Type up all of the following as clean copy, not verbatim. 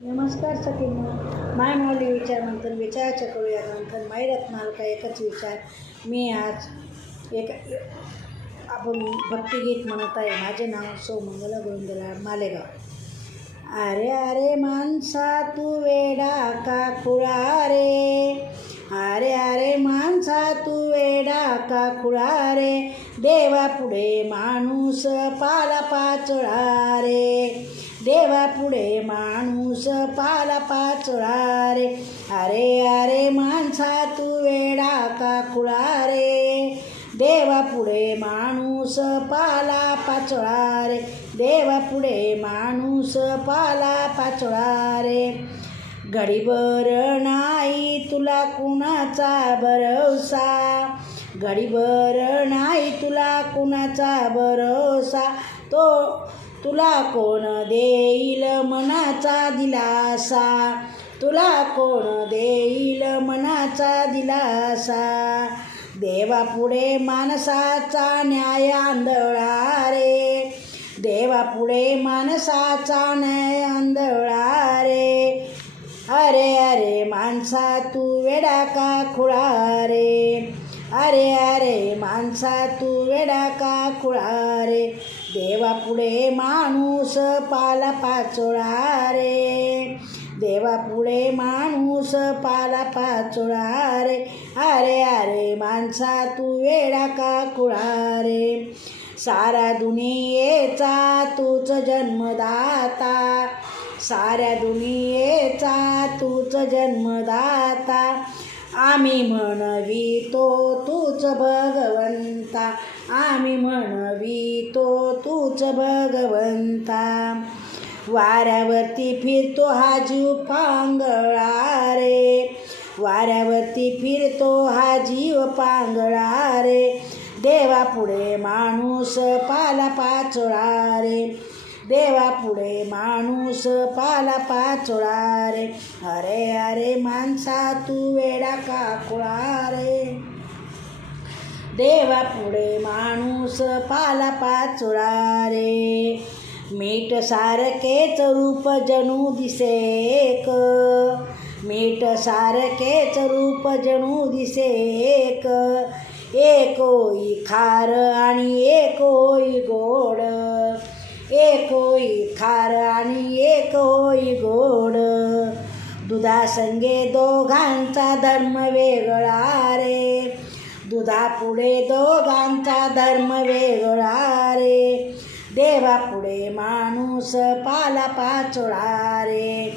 नमस्कार सखींनो, माय माऊली विचार मंथन विचाराच्या करूया मंथन माई रत्नाल का एकच विचार. मी आज आपण भक्तिगीत म्हणत आहे. माझे नाव सौमंगला गोविंदराव मालेगाव. अरे अरे माणसा तू वेडा का खुळा रे, अरे अरे माणसा तू वेडा का खुळा रे, देवापुढे माणूस पाला पाचोळा रे, देवापुढे माणूस पाला पाचोळा रे. अरे अरे माणसा तू वेडा का खुळा रे, देवापुढे माणूस पाला पाचोळा रे, देवापुढे माणूस पाला पाचोळा रे. घडीभर नाही तुला कुणाचा भरोसा, घडीभर नाही तुला कुणाचा भरोसा, तो तुला कोण देईल मनाचा दिलासा, तुला कोण देईल मनाचा दिलासा. देवापुढे माणसाचा न्याय आंधळा रे, देवापुढे माणसाचा न्याय आंधळा रे. अरे अरे माणसा तू वेडा का खुळा रे, अरे अरे माणसा तू वेडा का खुळा रे, देवापुढे माणूस पाला पाचोळा रे, देवापुढे माणूस पाला पाचोळा रे. अरे अरे माणसा तू वेडा का खुळा रे. साऱ्या दुनियेचा तूच जन्मदाता, साऱ्या दुनियेचा तूच जन्मदाता, आम्ही म्हणवितो तूच भगवंता, आम्ही म्हणवितो तूच भगवंता. वाऱ्यावरती फिरतो हा जीव पांगळा रे, वाऱ्यावरती फिरतो हा जीव पांगळा रे, देवापुढे माणूस पाला पाचोळा रे, देवापुढे माणूस पाला पाचोळा रे. अरे अरे माणसा तू वेडा का खुळा रे, देवापुढे माणूस पाला पाचोळा रे. मीठ सारखेच रूप जणू दिसेक, मीठ सारखेच रूप जणू दिसेक, एक होई खार आणि एक होई गोड, एक होई खार आणि एक होई गोड. दुधासंगे दोघांचा धर्म वेगळा रे, दुधापुढे दोघांचा धर्म वेगळा रे, देवापुढे माणूस पाला पाचोळा रे,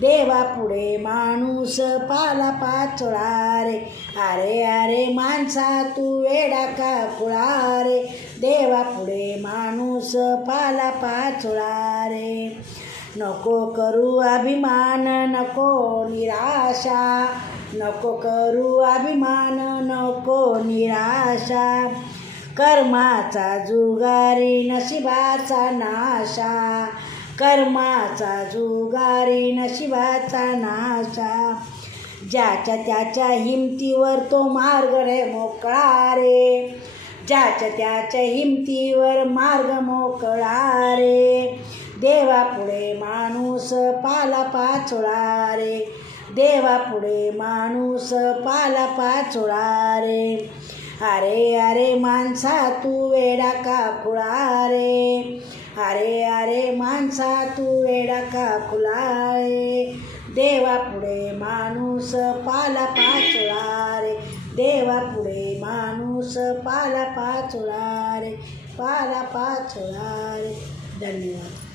देवापुढे माणूस पाला पाचोळा रे. अरे अरे माणसा तू वेडा का खुळा रे, देवापुढे माणूस पाला पाचोळा रे. नको करू अभिमान नको निराशा, नको करू अभिमान नको निराशा, कर्माचा जुगारी नशिबाचा नाशा, कर्माचा जुगारी नशिबाचा नाशा. ज्याच्या त्याच्या हिमतीवर तो मार्ग रे मोकळा रे, ज्याच्या त्याच्या हिमतीवर मार्ग मोकळा रे, देवापुढे माणूस पाला पाचोळा रे, देवापुढे माणूस पाला पाचोळा रे. अरे अरे माणसा तू वेडा का खुळा रे, अरे अरे माणसा तू वेडा का खुळा रे, देवापुढे माणूस पाला पाचोळा रे, देवापुढे माणूस पाला पाचोळा रे, पाला पाचोळा रे. धन्यवाद.